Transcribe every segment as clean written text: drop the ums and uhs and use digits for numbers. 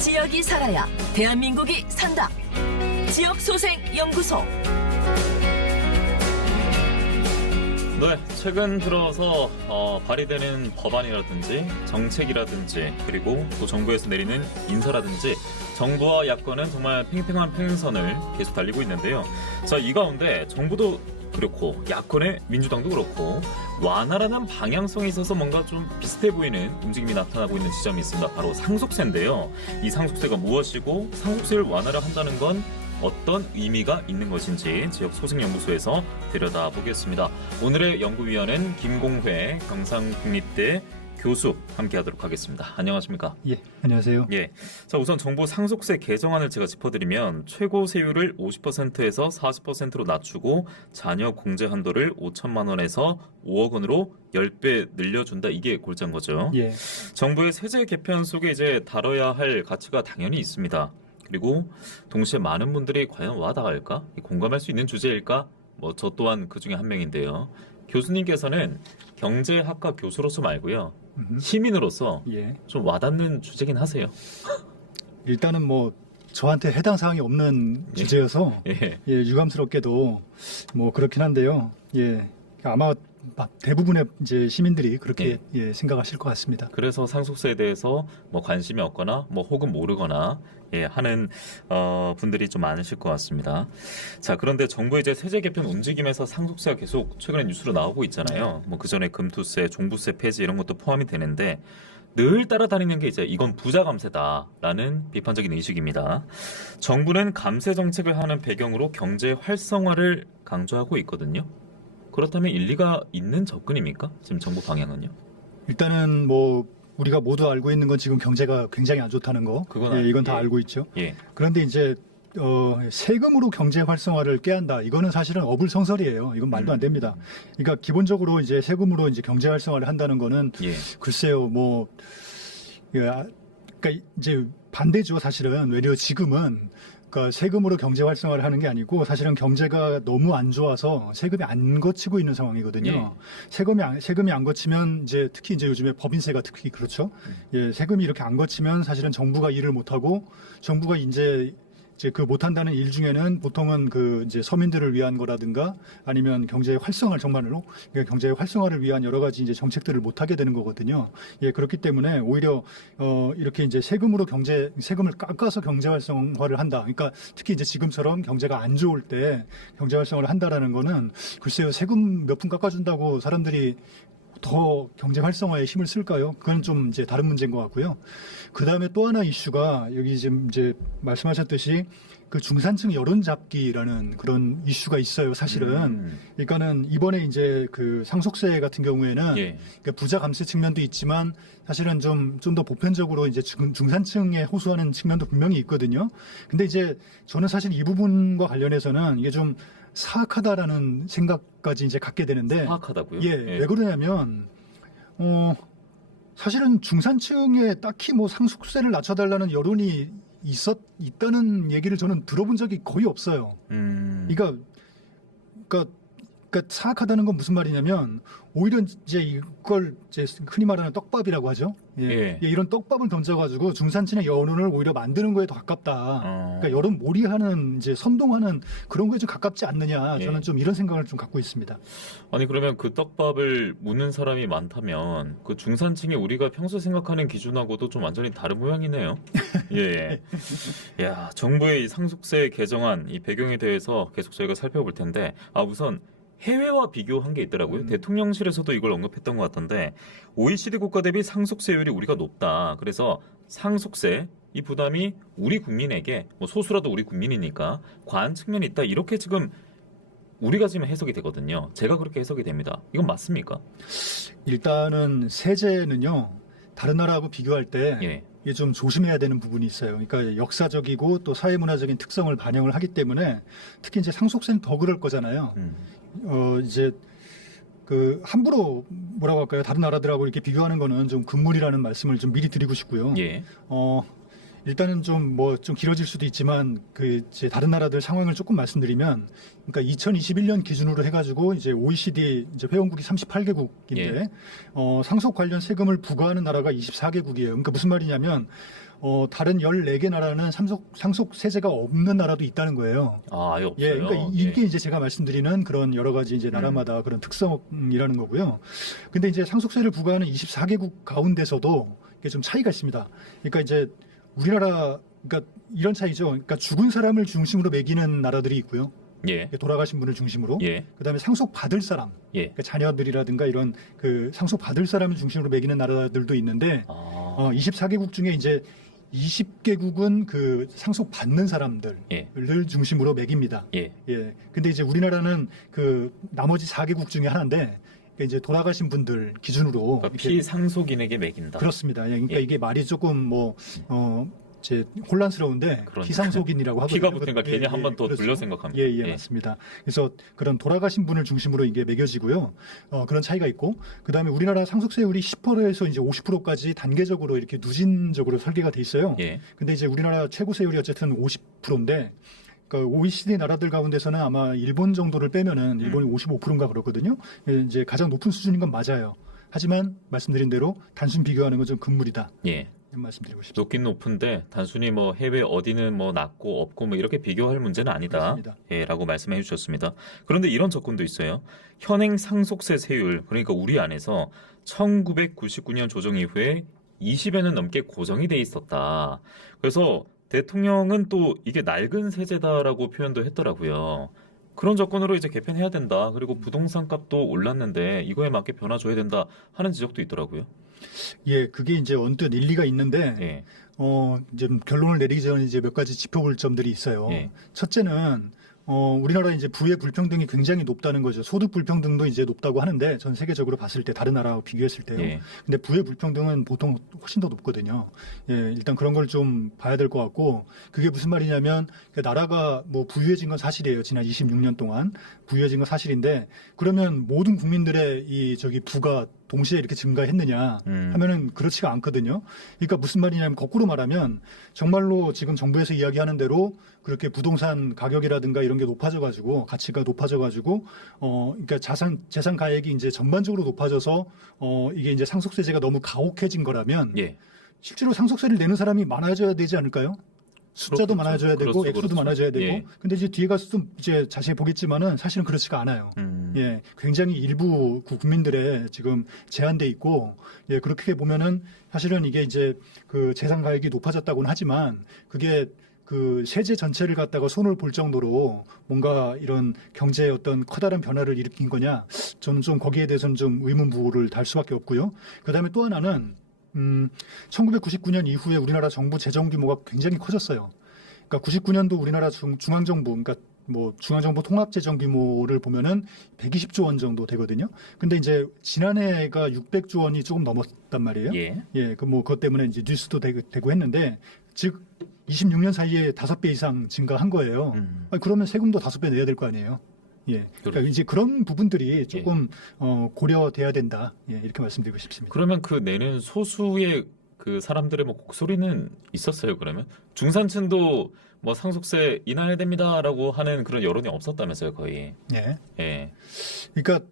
지역이 살아야 대한민국이 산다. 지역소생연구소. 네, 최근 들어서 발의되는 법안이라든지 정책이라든지 그리고 또 정부에서 내리는 인사라든지 정부와 야권은 정말 팽팽한 평행선을 계속 달리고 있는데요. 자, 이 가운데 정부도 그렇고 야권의 민주당도 그렇고 완화라는 방향성에 있어서 뭔가 좀 비슷해 보이는 움직임이 나타나고 있는 지점이 있습니다. 바로 상속세인데요. 이 상속세가 무엇이고 상속세를 완화를 한다는 건 어떤 의미가 있는 것인지 지역소생연구소에서 들여다보겠습니다. 오늘의 연구위원은 김공회 경상국립대 교수 함께하도록 하겠습니다. 안녕하십니까? 예, 안녕하세요. 예. 자, 우선 정부 상속세 개정안을 제가 짚어드리면 최고 세율을 50%에서 40%로 낮추고 자녀 공제 한도를 5천만 원에서 5억 원으로 10배 늘려준다. 이게 골자인 거죠. 예. 정부의 세제 개편 속에 이제 다뤄야 할 가치가 당연히 있습니다. 그리고 동시에 많은 분들이 과연 와닿을까? 공감할 수 있는 주제일까? 저 또한 그 중에 한 명인데요. 교수님께서는 경제학과 교수로서 말고요. 시민으로서 예. 좀 와닿는 주제긴 하세요. 일단은 뭐 저한테 해당 사항이 없는 주제여서 예. 예, 유감스럽게도 뭐 그렇긴 한데요. 예. 아마 대부분의 이제 시민들이 그렇게 예, 생각하실 것 같습니다. 그래서 상속세에 대해서 관심이 없거나 혹은 모르거나 하는 분들이 좀 많으실 것 같습니다. 자, 그런데 정부의 이제 세제 개편 움직임에서 상속세가 계속 최근에 뉴스로 나오고 있잖아요. 그 전에 금투세, 종부세 폐지 이런 것도 포함이 되는데 늘 따라다니는 게 이제 이건 부자 감세다라는 비판적인 의식입니다. 정부는 감세 정책을 하는 배경으로 경제 활성화를 강조하고 있거든요. 그렇다면 일리가 있는 접근입니까? 지금 정부 방향은요? 일단은 뭐 우리가 모두 알고 있는 건 지금 경제가 굉장히 안 좋다는 거. 그건 예, 이건 다 알고 있죠. 예. 그런데 이제 세금으로 경제 활성화를 꾀한다. 이거는 사실은 어불성설이에요. 이건 말도 안 됩니다. 그러니까 기본적으로 이제 세금으로 이제 경제 활성화를 한다는 거는 글쎄요, 뭐 그러니까 이제 반대죠. 사실은 외려 지금은 그러니까 세금으로 경제 활성화를 하는 게 아니고 사실은 경제가 너무 안 좋아서 세금이 안 거치고 있는 상황이거든요. 세금이 안 거치면 이제 특히 이제 요즘에 법인세가 특히 그렇죠. 예, 세금이 이렇게 안 거치면 사실은 정부가 일을 못 하고 정부가 이제 그 못한다는 일 중에는 보통은 그 이제 서민들을 위한 거라든가 아니면 경제 활성화 정말로 경제 활성화를 위한 여러 가지 이제 정책들을 못 하게 되는 거거든요. 예, 그렇기 때문에 오히려 이렇게 이제 세금을 깎아서 경제 활성화를 한다. 그러니까 특히 이제 지금처럼 경제가 안 좋을 때 경제 활성화를 한다라는 거는 글쎄요, 세금 몇 푼 깎아준다고 사람들이 더 경제 활성화에 힘을 쓸까요? 그건 좀 이제 다른 문제인 것 같고요. 그 다음에 또 하나 이슈가 여기 지금 이제 말씀하셨듯이 그 중산층 여론 잡기라는 그런 이슈가 있어요, 사실은. 그러니까는 이번에 이제 그 상속세 같은 경우에는 그러니까 부자 감세 측면도 있지만 사실은 좀 더 보편적으로 이제 중산층에 호소하는 측면도 분명히 있거든요. 근데 이제 저는 사실 이 부분과 관련해서는 이게 좀 사악하다라는 생각까지 이제 갖게 되는데. 사악하다고요? 예, 왜 그러냐면, 사실은 중산층에 딱히 뭐 상속세를 낮춰달라는 여론이 있다는 얘기를 저는 들어본 적이 거의 없어요. 그러니까 사악하다는 건 무슨 말이냐면, 오히려 이제 이걸 이제 흔히 말하는 떡밥이라고 하죠. 예, 이런 떡밥을 던져가지고 중산층의 여론을 오히려 만드는 거에 더 가깝다. 그러니까 여론 몰이하는 이제 선동하는 그런 거에 좀 가깝지 않느냐. 저는 좀 이런 생각을 좀 갖고 있습니다. 아니, 그러면 그 떡밥을 묻는 사람이 많다면 그 중산층이 우리가 평소 생각하는 기준하고도 좀 완전히 다른 모양이네요. 예. 야, 정부의 이 상속세 개정안 이 배경에 대해서 계속 저희가 살펴볼 텐데, 우선 해외와 비교한 게 있더라고요. 대통령실에서도 이걸 언급했던 것 같던데 OECD 국가 대비 상속세율이 우리가 높다. 그래서 상속세 이 부담이 우리 국민에게 소수라도 우리 국민이니까 과한 측면이 있다. 이렇게 지금 우리가 지금 해석이 되거든요. 제가 그렇게 해석이 됩니다. 이건 맞습니까? 일단은 세제는요. 다른 나라하고 비교할 때 이게 좀 조심해야 되는 부분이 있어요. 그러니까 역사적이고 또 사회문화적인 특성을 반영을 하기 때문에 특히 이제 상속세는 더 그럴 거잖아요. 이제 그 함부로 뭐라고 할까요? 다른 나라들하고 이렇게 비교하는 거는 좀 금물이라는 말씀을 좀 미리 드리고 싶고요. 일단은 좀 길어질 수도 있지만 이제 다른 나라들 상황을 조금 말씀드리면, 그러니까 2021년 기준으로 해가지고 이제 OECD 이제 회원국이 38개국인데 예. 상속 관련 세금을 부과하는 나라가 24개국이에요. 그러니까 무슨 말이냐면 다른 14개 나라는 상속 세제가 없는 나라도 있다는 거예요. 아예 없어요. 예, 그러니까 이게 이제 제가 말씀드리는 그런 여러 가지 이제 나라마다 그런 특성이라는 거고요. 근데 이제 상속세를 부과하는 24개국 가운데서도 이게 좀 차이가 있습니다. 그러니까 이제 우리나라, 그러니까 이런 차이죠. 그러니까 죽은 사람을 중심으로 매기는 나라들이 있고요. 예. 돌아가신 분을 중심으로. 예. 그다음에 상속 받을 사람, 예. 그러니까 자녀들이라든가 이런 그 상속 받을 사람을 중심으로 매기는 나라들도 있는데, 24개국 중에 이제 20개국은 그 상속 받는 사람들을 예. 중심으로 매깁니다. 예. 예. 근데 이제 우리나라는 그 나머지 4개국 중에 하나인데, 그러니까 이제 돌아가신 분들 기준으로 그러니까 이렇게 피상속인에게 매긴다. 그렇습니다. 예, 그러니까 예. 이게 말이 조금 이제 혼란스러운데 그러니까. 피상속인이라고 하거든요. 피가 붙으니까 괜히 한 번 더 그렇죠. 돌려 생각합니다. 예, 맞습니다. 그래서 그런 돌아가신 분을 중심으로 이게 매겨지고요. 그런 차이가 있고, 그 다음에 우리나라 상속세율이 10%에서 이제 50%까지 단계적으로 이렇게 누진적으로 설계가 돼 있어요. 예. 근데 이제 우리나라 최고 세율이 어쨌든 50%인데, 그러니까 OECD 나라들 가운데서는 아마 일본 정도를 빼면은 일본이 55%인가 그렇거든요. 이제 가장 높은 수준인 건 맞아요. 하지만 말씀드린 대로 단순 비교하는 건 좀 금물이다. 예. 이런 말씀드리고 싶습니다. 높긴 높은데 단순히 뭐 해외 어디는 뭐 낮고 없고 뭐 이렇게 비교할 문제는 아니다. 그렇습니다. 예, 라고 말씀해 주셨습니다. 그런데 이런 접근도 있어요. 현행 상속세 세율, 그러니까 우리 안에서 1999년 조정 이후에 20에는 넘게 고정이 돼 있었다. 그래서 대통령은 또 이게 낡은 세제다라고 표현도 했더라고요. 그런 접근으로 이제 개편해야 된다. 그리고 부동산 값도 올랐는데 이거에 맞게 변화 줘야 된다 하는 지적도 있더라고요. 예, 그게 이제 언뜻 일리가 있는데, 예. 이제 결론을 내리기 전에 이제 몇 가지 짚어볼 점들이 있어요. 예. 첫째는, 우리나라 이제 부의 불평등이 굉장히 높다는 거죠. 소득 불평등도 이제 높다고 하는데, 전 세계적으로 봤을 때 다른 나라와 비교했을 때요. 예. 근데 부의 불평등은 보통 훨씬 더 높거든요. 예, 일단 그런 걸 좀 봐야 될 것 같고, 그게 무슨 말이냐면, 나라가 뭐 부유해진 건 사실이에요. 지난 26년 동안 부유해진 건 사실인데, 그러면 모든 국민들의 부가 동시에 이렇게 증가했느냐 하면은 그렇지가 않거든요. 그러니까 무슨 말이냐면 거꾸로 말하면 정말로 지금 정부에서 이야기하는 대로 그렇게 부동산 가격이라든가 이런 게 높아져가지고 가치가 높아져가지고 그러니까 재산 가액이 이제 전반적으로 높아져서 이게 이제 상속세제가 너무 가혹해진 거라면 예. 실제로 상속세를 내는 사람이 많아져야 되지 않을까요? 숫자도 그렇겠죠. 많아져야 되고 그렇죠, 액수도 그렇죠. 많아져야 되고. 예. 근데 이제 뒤에 가서 좀 이제 자세히 보겠지만은 사실은 그렇지가 않아요. 예, 굉장히 일부 국민들의 지금 제한돼 있고, 예, 그렇게 보면은 사실은 이게 이제 그 재산 가액이 높아졌다고는 하지만 그게 그 세제 전체를 갖다가 손을 볼 정도로 뭔가 이런 경제의 어떤 커다란 변화를 일으킨 거냐? 저는 좀 거기에 대해서는 좀 의문부호를 달 수밖에 없고요. 그다음에 또 하나는 1999년 이후에 우리나라 정부 재정 규모가 굉장히 커졌어요. 그러니까 99년도 우리나라 중앙정부, 그러니까 뭐 중앙정부 통합재정 규모를 보면은 120조 원 정도 되거든요. 근데 이제 지난해가 600조 원이 조금 넘었단 말이에요. 예. 예, 그 뭐 그것 때문에 이제 뉴스도 되고 했는데, 즉 26년 사이에 5배 이상 증가한 거예요. 아니, 그러면 세금도 5배 내야 될 거 아니에요. 예, 그러니까 그렇죠. 이제 그런 부분들이 조금 고려돼야 된다. 예, 이렇게 말씀드리고 싶습니다. 그러면 그 내는 소수의 그 사람들의 뭐 곡소리는 있었어요, 그러면? 중산층도 뭐 상속세 인하해야 됩니다라고 하는 그런 여론이 없었다면서요, 거의. 예. 예. 그러니까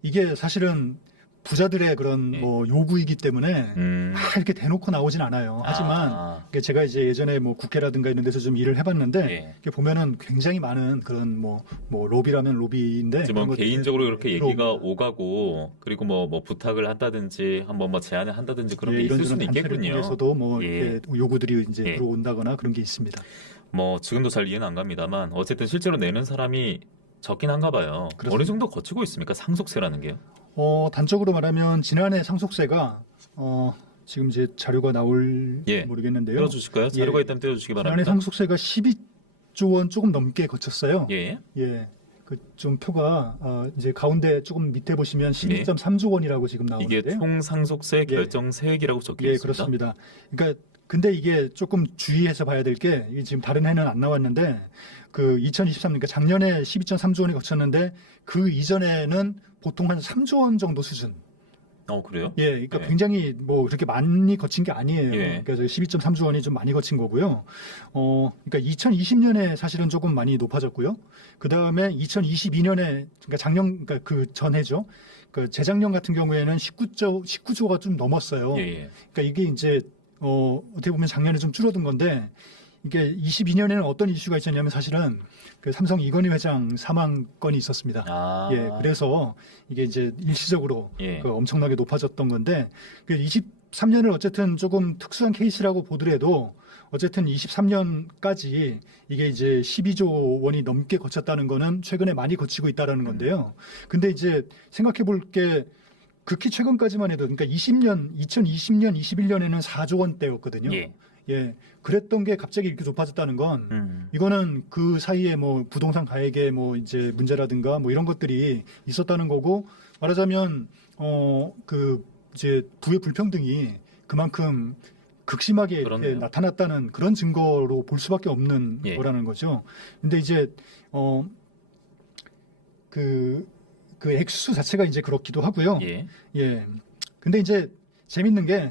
이게 사실은 부자들의 그런 예. 뭐 요구이기 때문에 막 이렇게 대놓고 나오진 않아요. 하지만 이게 제가 이제 예전에 뭐 국회라든가 이런 데서 좀 일을 해봤는데, 예. 이렇게 보면은 굉장히 많은 그런 뭐 로비라면 로비인데, 이제 뭐 그런 것들이 개인적으로 이렇게 얘기가 들어옵니다. 오가고, 그리고 뭐 부탁을 한다든지 한번 뭐 제안을 한다든지 그런 예, 게 있을 이런저런 수는 단체를 있겠군요. 통해서도 뭐 예. 이렇게 요구들이 이제 예. 들어온다거나 그런 게 있습니다. 뭐 지금도 잘 이해는 안 갑니다만 어쨌든 실제로 내는 사람이 적긴 한가 봐요. 그렇습니다. 어느 정도 거치고 있습니까? 상속세라는 게요. 단적으로 말하면 지난해 상속세가 지금 이제 자료가 나올 예. 모르겠는데요. 떼어주실까요? 자료가 예. 있다면 떼어주시기 지난해 바랍니다. 상속세가 12조 원 조금 넘게 거쳤어요. 예. 예. 그 좀 표가 이제 가운데 조금 밑에 보시면 12.3조 원이라고 지금 이게 나오는데요. 총 상속세 예. 결정 세액이라고 적혀 예, 있습니다. 그렇습니다. 그러니까 근데 이게 조금 주의해서 봐야 될 게, 이게 지금 다른 해는 안 나왔는데 그 2023년, 그러니까 작년에 12.3조 원이 거쳤는데 그 이전에는 보통 한 3조 원 정도 수준. 그래요? 예, 그러니까 예. 굉장히 뭐 그렇게 많이 거친 게 아니에요. 예. 그래서 12.3조 원이 좀 많이 거친 거고요. 그러니까 2020년에 사실은 조금 많이 높아졌고요. 그 다음에 2022년에 그러니까 그러니까 그 전해죠. 그 재작년 같은 경우에는 19조가 좀 넘었어요. 예. 그러니까 이게 이제 어떻게 보면 작년에 좀 줄어든 건데 이게 22년에는 어떤 이슈가 있었냐면 사실은 그 삼성 이건희 회장 사망 건이 있었습니다. 아. 예, 그래서 이게 이제 일시적으로 예. 그 엄청나게 높아졌던 건데 그 23년을 어쨌든 조금 특수한 케이스라고 보더라도 어쨌든 23년까지 이게 이제 12조 원이 넘게 거쳤다는 거는 최근에 많이 거치고 있다라는 건데요. 근데 이제 생각해 볼 게 극히 최근까지만 해도 그러니까 2020년, 21년에는 4조 원대였거든요. 예. 예, 그랬던 게 갑자기 이렇게 높아졌다는 건 이거는 그 사이에 뭐 부동산 가액의 뭐 이제 문제라든가 뭐 이런 것들이 있었다는 거고 말하자면 그 이제 부의 불평등이 그만큼 극심하게 이렇게 그렇네요. 나타났다는 그런 증거로 볼 수밖에 없는 예. 거라는 거죠. 근데 이제 그 액수 자체가 이제 그렇기도 하고요. 예. 예. 근데 이제 재밌는 게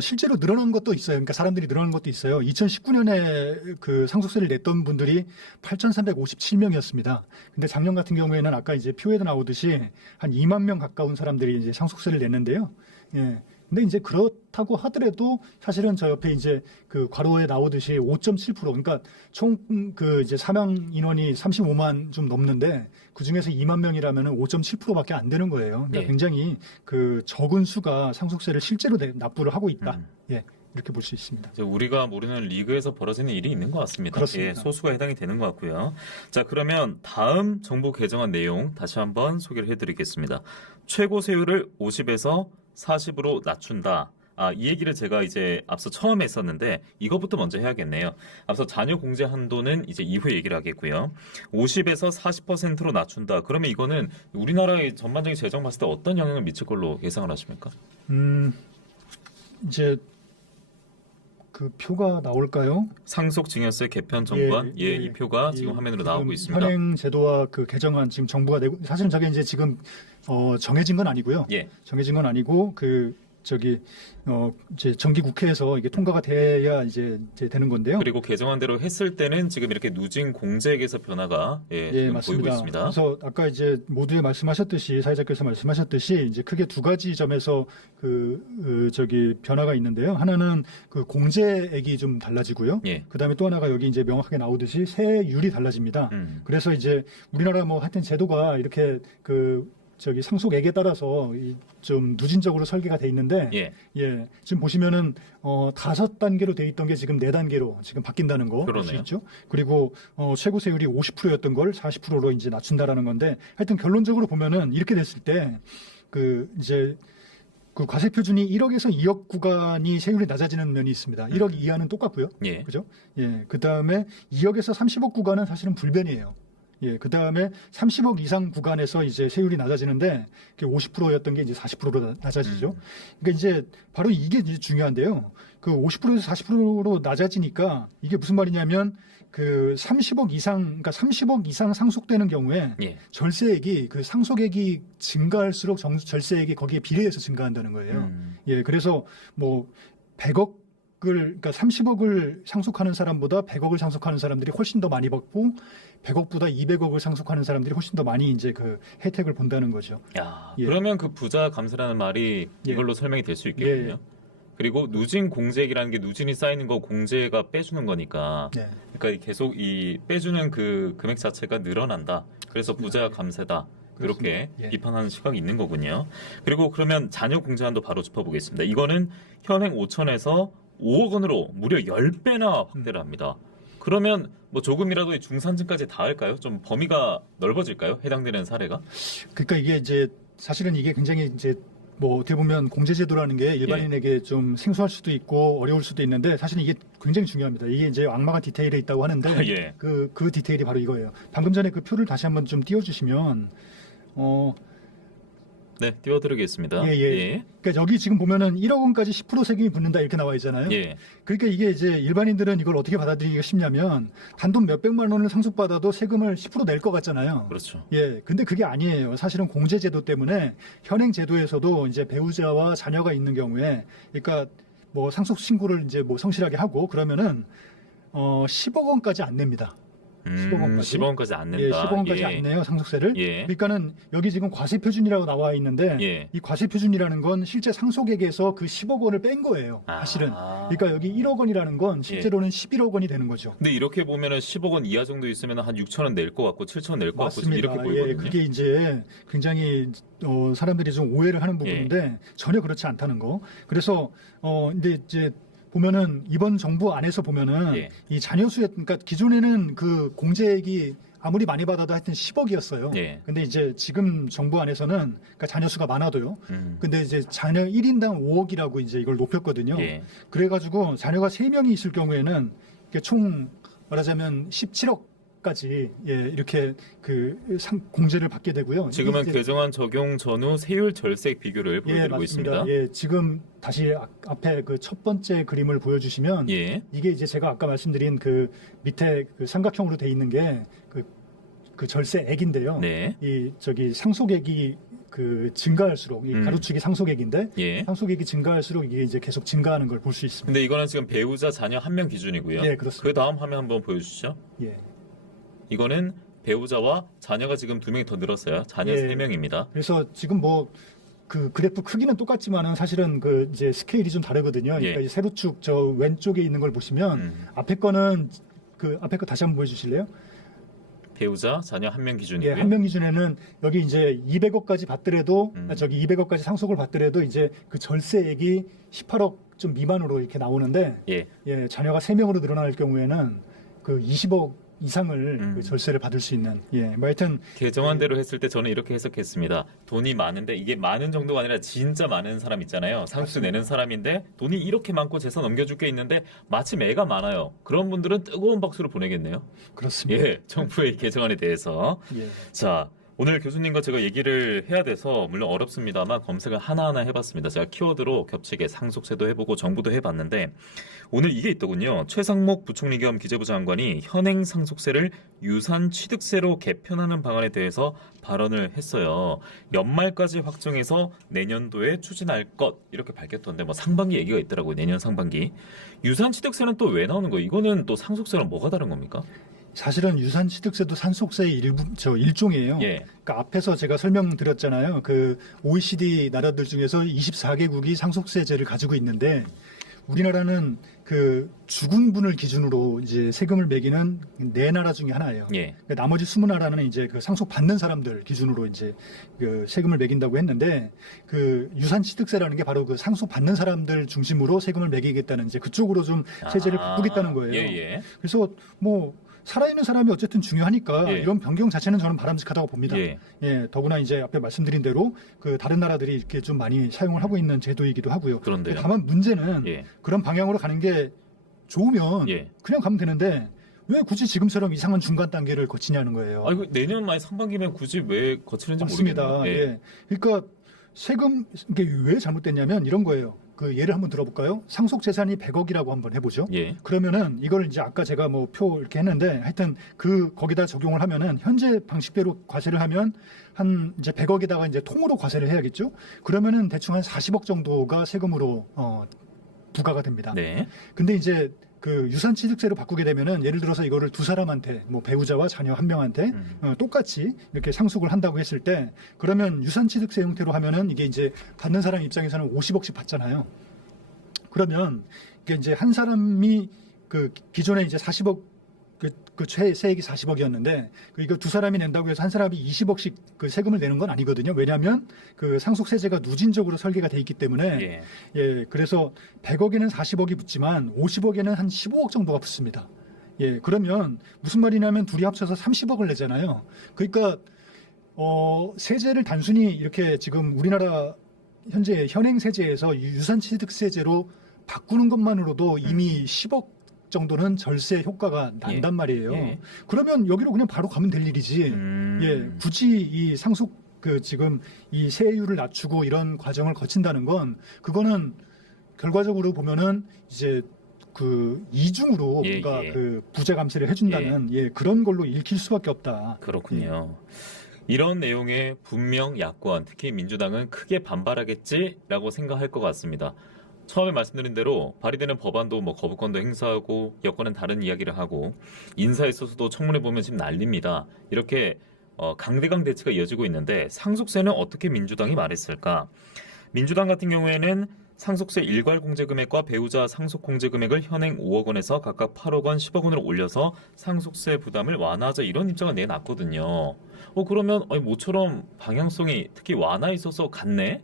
실제로 늘어난 것도 있어요. 그러니까 사람들이 늘어난 것도 있어요. 2019년에 그 상속세를 냈던 분들이 8,357명이었습니다. 근데 작년 같은 경우에는 아까 이제 표에도 나오듯이 한 2만 명 가까운 사람들이 이제 상속세를 냈는데요. 예. 근데 이제 그렇다고 하더라도 사실은 저 옆에 이제 그 괄호에 나오듯이 5.7% 그러니까 총 그 이제 사망 인원이 35만 좀 넘는데 그 중에서 2만 명이라면은 5.7%밖에 안 되는 거예요. 그러니까 예. 굉장히 그 적은 수가 상속세를 실제로 납부를 하고 있다. 예. 이렇게 볼 수 있습니다. 이제 우리가 모르는 리그에서 벌어지는 일이 있는 것 같습니다. 그렇습니다. 예, 소수가 해당이 되는 것 같고요. 자, 그러면 다음 정부 개정안 내용 다시 한번 소개를 해드리겠습니다. 최고 세율을 50에서 40으로 낮춘다. 이 얘기를 제가 이제 앞서 처음에 했었는데 이거부터 먼저 해야겠네요. 앞서 자녀 공제 한도는 이제 이후에 얘기를 하겠고요. 50에서 40%로 낮춘다. 그러면 이거는 우리나라의 전반적인 재정 봤을 때 어떤 영향을 미칠 걸로 예상을 하십니까? 이제 그 표가 나올까요? 상속증여세 개편 정부안 이 표가 지금 화면으로 나오고 있습니다. 현행 제도와 그 개정안 지금 정부가 내고 사실은 저게 이제 지금 정해진 건 아니고요. 예. 정해진 건 아니고 그 저기 이제 정기 국회에서 이게 통과가 돼야 이제 되는 건데요. 그리고 개정안대로 했을 때는 지금 이렇게 누진 공제액에서 변화가 지금 보이고 맞습니다. 있습니다. 그래서 아까 이제 모두에 말씀하셨듯이 사회자께서 말씀하셨듯이 이제 크게 두 가지 점에서 저기 변화가 있는데요. 하나는 그 공제액이 좀 달라지고요. 예. 그다음에 또 하나가 여기 이제 명확하게 나오듯이 세율이 달라집니다. 그래서 이제 우리나라 뭐 하여튼 제도가 이렇게 저기 상속액에 따라서 좀 누진적으로 설계가 돼 있는데 예. 지금 보시면은 5단계로 돼 있던 게 지금 4단계로 지금 바뀐다는 거 볼 수 그러네요. 있죠. 그리고 최고 세율이 50%였던 걸 40%로 이제 낮춘다라는 건데 하여튼 결론적으로 보면은 이렇게 됐을 때 이제 그 과세 표준이 1억에서 2억 구간이 세율이 낮아지는 면이 있습니다. 1억 이하는 똑같고요. 예. 그죠? 예. 그다음에 2억에서 30억 구간은 사실은 불변이에요. 예, 그 다음에 30억 이상 구간에서 이제 세율이 낮아지는데 50%였던 게 이제 40%로 낮아지죠. 그러니까 이제 바로 이게 이제 중요한데요. 그 50%에서 40%로 낮아지니까 이게 무슨 말이냐면 그 30억 이상, 그러니까 30억 이상 상속되는 경우에 예. 절세액이 그 상속액이 증가할수록 절세액이 거기에 비례해서 증가한다는 거예요. 예, 그래서 뭐 100억 그러니까 30억을 상속하는 사람보다 100억을 상속하는 사람들이 훨씬 더 많이 받고 100억보다 200억을 상속하는 사람들이 훨씬 더 많이 이제 그 혜택을 본다는 거죠. 야, 예. 그러면 그 부자 감세라는 말이 예. 이걸로 설명이 될 수 있겠군요. 예. 그리고 누진 공제액이라는 게 누진이 쌓이는 거 공제가 빼주는 거니까. 네. 그러니까 계속 이 빼주는 그 금액 자체가 늘어난다. 그래서 부자 감세다. 이렇게 그렇습니다. 예. 비판하는 시각이 있는 거군요. 그리고 그러면 자녀 공제한도 바로 짚어보겠습니다. 이거는 현행 5천에서 5억 원으로 무려 10배나 확대를 합니다. 그러면 뭐 조금이라도 이 중산층까지 닿을까요? 좀 범위가 넓어질까요? 해당되는 사례가? 그러니까 이게 이제 사실은 이게 굉장히 이제 뭐 어떻게 보면 공제제도라는 게 일반인에게 좀 생소할 수도 있고 어려울 수도 있는데 사실은 이게 굉장히 중요합니다. 이게 이제 악마가 디테일에 있다고 하는데 예. 그 디테일이 바로 이거예요. 방금 전에 그 표를 다시 한번 좀 띄워주시면 네, 띄워드리겠습니다. 예, 예. 그러니까 여기 지금 보면은 1억 원까지 10% 세금이 붙는다 이렇게 나와 있잖아요. 예. 그러니까 이게 이제 일반인들은 이걸 어떻게 받아들이기가 쉽냐면 단돈 몇백만 원을 상속받아도 세금을 10% 낼 것 같잖아요. 그렇죠. 예, 근데 그게 아니에요. 사실은 공제제도 때문에 현행 제도에서도 이제 배우자와 자녀가 있는 경우에, 그러니까 뭐 상속 신고를 이제 뭐 성실하게 하고 그러면은 10억 원까지 안 냅니다. 10억 원까지. 10억 원까지 안 낸다. 예, 10억 원까지 예. 안 내요, 상속세를. 예. 그러니까는 여기 지금 과세표준이라고 나와 있는데 예. 이 과세표준이라는 건 실제 상속액에서 그 10억 원을 뺀 거예요. 사실은. 그러니까 여기 1억 원이라는 건 실제로는 11억 원이 되는 거죠. 근데 이렇게 보면은 10억 원 이하 정도 있으면 한 6천 원 낼 것 같고 7천 원 낼 것 같고 좀 이렇게 보이거든요. 예, 그게 이제 굉장히 사람들이 좀 오해를 하는 부분인데 전혀 그렇지 않다는 거. 그래서 근데 이제 보면은 이번 정부 안에서 보면은 예. 이 자녀 수에, 그러니까 기존에는 그 공제액이 아무리 많이 받아도 하여튼 10억이었어요. 예. 근데 이제 지금 정부 안에서는 그러니까 자녀 수가 많아도요. 음. 근데 이제 자녀 1인당 5억이라고 이제 이걸 높였거든요. 예. 그래가지고 자녀가 3명이 있을 경우에는 이게 총 말하자면 17억까지 이렇게 공제를 받게 되고요. 지금은 이게 이제 개정안 적용 전후 세율 절세 비교를 보여드리고 맞습니다. 있습니다. 예, 지금 다시 앞에 그 첫 번째 그림을 보여주시면 예. 이게 이제 제가 아까 말씀드린 그 밑에 그 삼각형으로 돼 있는 게 그 절세액인데요. 네. 이 저기 상속액이 그 증가할수록 이 가로축이 상속액인데 예. 상속액이 증가할수록 이게 이제 계속 증가하는 걸 볼 수 있습니다. 근데 이거는 지금 배우자 자녀 한 명 기준이고요. 예, 그렇습니다. 그 다음 화면 한번 보여주시죠. 예. 이거는 배우자와 자녀가 지금 2명이 더 늘었어요. 자녀 예. 3명입니다. 그래서 지금 뭐 그 그래프 크기는 똑같지만은 사실은 그 이제 스케일이 좀 다르거든요. 그러니까 예. 이 세로축 저 왼쪽에 있는 걸 보시면 앞에 거는 그 앞에 거 다시 한번 보여주실래요? 배우자 자녀 한 명 예, 기준이고요. 한 명 기준에는 여기 이제 200억까지 받더라도 저기 200억까지 상속을 받더라도 이제 그 절세액이 18억 좀 미만으로 이렇게 나오는데 예. 예, 자녀가 3명으로 늘어날 경우에는 그 20억 이상을 그 절세를 받을 수 있는 뭐 하여튼 개정안대로 했을 때 저는 이렇게 해석했습니다. 돈이 많은데 이게 많은 정도가 아니라 진짜 많은 사람 있잖아요. 상속세 내는 사람인데 돈이 이렇게 많고 재산 넘겨줄 게 있는데 마침 애가 많아요. 그런 분들은 뜨거운 박수를 보내겠네요. 그렇습니다. 예, 정부의 개정안에 대해서. 예. 자, 오늘 교수님과 제가 얘기를 해야 돼서 물론 어렵습니다만 검색을 하나하나 해봤습니다. 제가 키워드로 겹치게 상속세도 해보고 정부도 해봤는데 오늘 이게 있더군요. 최상목 부총리 겸 기재부 장관이 현행 상속세를 유산 취득세로 개편하는 방안에 대해서 발언을 했어요. 연말까지 확정해서 내년도에 추진할 것 이렇게 밝혔던데 뭐 상반기 얘기가 있더라고요. 내년 상반기. 유산 취득세는 또 왜 나오는 거예요? 이거는 또 상속세랑 뭐가 다른 겁니까? 사실은 유산취득세도 산속세의 일종이에요. 예. 그러니까 앞에서 제가 설명드렸잖아요. 그 OECD 나라들 중에서 24개국이 상속세제를 가지고 있는데 우리나라는 그 죽은 분을 기준으로 이제 세금을 매기는 4나라 중에 하나예요. 예. 그러니까 나머지 20나라는 이제 그 상속 받는 사람들 기준으로 이제 그 세금을 매긴다고 했는데 그 유산취득세라는 게 바로 그 상속 받는 사람들 중심으로 세금을 매기겠다는 이제 그쪽으로 좀 세제를 바꾸겠다는 거예요. 예, 예. 그래서 뭐 살아있는 사람이 어쨌든 중요하니까 예. 이런 변경 자체는 저는 바람직하다고 봅니다. 예. 더구나 이제 앞에 말씀드린 대로 그 다른 나라들이 이렇게 좀 많이 사용을 하고 있는 제도이기도 하고요. 그런데요. 다만 문제는 예. 그런 방향으로 가는 게 좋으면 예. 그냥 가면 되는데 왜 굳이 지금처럼 이상한 중간 단계를 거치냐는 거예요. 아, 이거 내년 말 상반기면 굳이 왜 거치는지 맞습니다. 모르겠네요. 예. 그러니까 세금 이게 왜 잘못됐냐면 이런 거예요. 그 예를 한번 들어볼까요? 상속 재산이 100억이라고 한번 해보죠. 예. 그러면은 이걸 이제 아까 제가 뭐 표 이렇게 했는데 하여튼 그 거기다 적용을 하면은 현재 방식대로 과세를 하면 한 이제 100억에다가 이제 통으로 과세를 해야겠죠. 그러면은 대충 한 40억 정도가 세금으로 부과가 됩니다. 네. 근데 이제 그 유산취득세로 바꾸게 되면은 예를 들어서 이거를 두 사람한테 뭐 배우자와 자녀 한 명한테 똑같이 이렇게 상속을 한다고 했을 때 그러면 유산취득세 형태로 하면은 이게 이제 받는 사람 입장에서는 50억씩 받잖아요. 그러면 이게 이제 한 사람이 그 기존에 이제 40억 그 최세액이 40억이었는데 이거 두 사람이 낸다고 해서 한 사람이 20억씩 그 세금을 내는 건 아니거든요. 왜냐하면 그 상속세제가 누진적으로 설계가 돼 있기 때문에 그래서 100억에는 40억이 붙지만 50억에는 한 15억 정도가 붙습니다. 그러면 무슨 말이냐면 둘이 합쳐서 30억을 내잖아요. 그러니까 세제를 단순히 이렇게 지금 우리나라 현재 현행 세제에서 유산취득세제로 바꾸는 것만으로도 이미 10억 정도는 절세 효과가 난단 말이에요. 그러면 여기로 그냥 바로 가면 될 일이지. 굳이 이 상속 그 지금 이 세율을 낮추고 이런 과정을 거친다는 건 그거는 결과적으로 보면은 이제 그 이중으로 예, 뭔가 예. 그 부재 감세를 해준다는 그런 걸로 읽힐 수밖에 없다. 그렇군요. 이런 내용에 분명 야권, 특히 민주당은 크게 반발하겠지라고 생각할 것 같습니다. 처음에 말씀드린 대로 발의되는 법안도 뭐 거부권도 행사하고 여권은 다른 이야기를 하고 인사에 있어서도 청문회 보면 지금 난립니다. 이렇게 강대강 대치가 이어지고 있는데 상속세는 어떻게 민주당이 말했을까? 민주당 같은 경우에는 상속세 일괄 공제 금액과 배우자 상속 공제 금액을 현행 5억 원에서 각각 8억 원, 10억 원으로 올려서 상속세 부담을 완화하자 이런 입장을 내놨거든요. 그러면 모처럼 방향성이 특히 완화에 있어서 같네?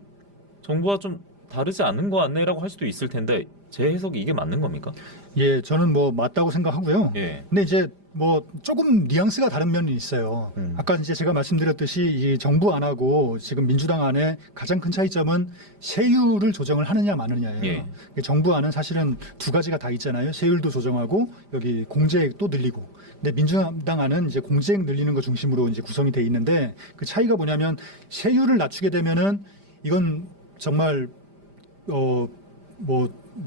정부와 좀 다르지 않은 것 같네라고 할 수도 있을 텐데 제 해석이 이게 맞는 겁니까? 예, 저는 뭐 맞다고 생각하고요. 예. 근데 이제 뭐 조금 뉘앙스가 다른 면이 있어요. 아까 이제 제가 말씀드렸듯이 이 정부 안하고 지금 민주당 안에 가장 큰 차이점은 세율을 조정을 하느냐 마느냐예요. 예. 정부 안은 사실은 두 가지가 다 있잖아요. 세율도 조정하고 여기 공제액도 늘리고. 근데 민주당 안은 이제 공제액 늘리는 거 중심으로 이제 구성이 돼 있는데 그 차이가 뭐냐면 세율을 낮추게 되면은 이건 정말 뭐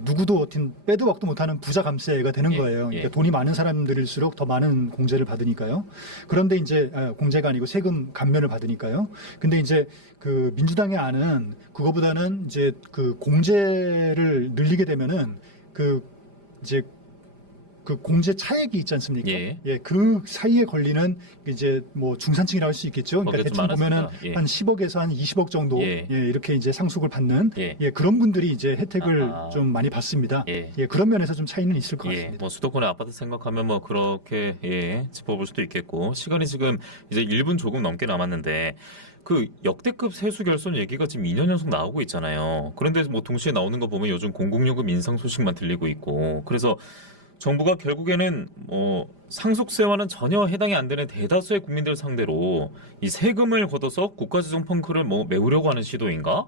누구도 빼도 박도 못하는 부자 감세가 되는 거예요. 그러니까 돈이 많은 사람들일수록 더 많은 공제를 받으니까요. 그런데 이제 공제가 아니고 세금 감면을 받으니까요. 근데 이제 그 민주당의 안은 그거보다는 이제 그 공제를 늘리게 되면은 그 이제 그 공제 차액이 있지 않습니까? 그 사이에 걸리는 이제 뭐 중산층이라고 할 수 있겠죠. 그러니까 대충 보면은 한 10억에서 한 20억 정도 이렇게 이제 상속을 받는 그런 분들이 이제 혜택을 좀 많이 받습니다. 그런 면에서 좀 차이는 있을 것 같습니다. 뭐 수도권의 아파트 생각하면 뭐 그렇게 짚어볼 수도 있겠고 시간이 지금 이제 1분 조금 넘게 남았는데 그 역대급 세수 결손 얘기가 지금 2년 연속 나오고 있잖아요. 그런데 뭐 동시에 나오는 거 보면 요즘 공공요금 인상 소식만 들리고 있고 그래서 정부가 결국에는 뭐 상속세와는 전혀 해당이 안 되는 대다수의 국민들 상대로 이 세금을 걷어서 국가재정 펑크를 뭐 메우려고 하는 시도인가?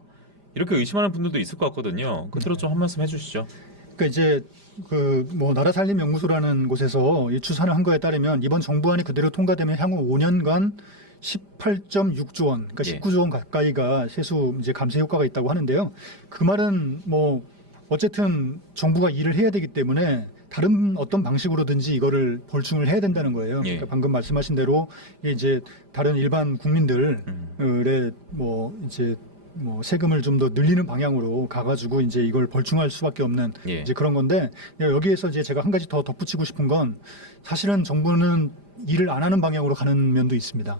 이렇게 의심하는 분들도 있을 것 같거든요. 끝으로 좀 한 말씀 해주시죠. 그러니까 이제 그 뭐 나라살림연구소라는 곳에서 이 추산을 한 거에 따르면 이번 정부안이 그대로 통과되면 향후 5년간 18.6조 원, 그러니까 19조 원 가까이가 세수 이제 감세 효과가 있다고 하는데요. 그 말은 뭐 어쨌든 정부가 일을 해야 되기 때문에 다른 어떤 방식으로든지 이거를 볼충을 해야 된다는 거예요. 그러니까 방금 말씀하신 대로 이제 다른 일반 국민들의 뭐 이제 뭐 세금을 좀 더 늘리는 방향으로 가가지고 이제 이걸 벌충할 수밖에 없는 이제 그런 건데 여기에서 이제 제가 한 가지 더 덧붙이고 싶은 건 사실은 정부는 일을 안 하는 방향으로 가는 면도 있습니다.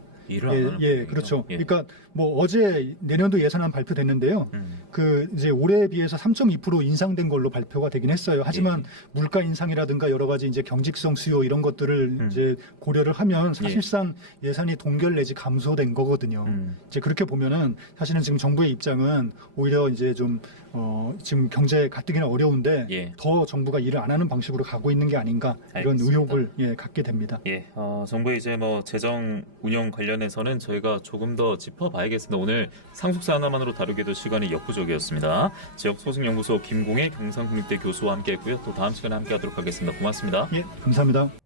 그렇죠. 그러니까 뭐 어제 내년도 예산안 발표됐는데요. 그 이제 올해에 비해서 3.2% 인상된 걸로 발표가 되긴 했어요. 하지만 물가 인상이라든가 여러 가지 이제 경직성 수요 이런 것들을 이제 고려를 하면 사실상 예산이 동결 내지 감소된 거거든요. 이제 그렇게 보면은 사실은 지금 정부의 입장은 오히려 이제 좀 지금 경제 가뜩이나 어려운데 더 정부가 일을 안 하는 방식으로 가고 있는 게 아닌가 이런 의혹을 갖게 됩니다. 정부의 이제 뭐 재정 운영 관련해서는 저희가 조금 더 짚어봐야겠습니다. 오늘 상속세 하나만으로 다루기도 시간이 역부족이었습니다. 지역소식연구소 김공혜 경상국립대 교수와 함께했고요. 또 다음 시간에 함께하도록 하겠습니다. 고맙습니다. 감사합니다.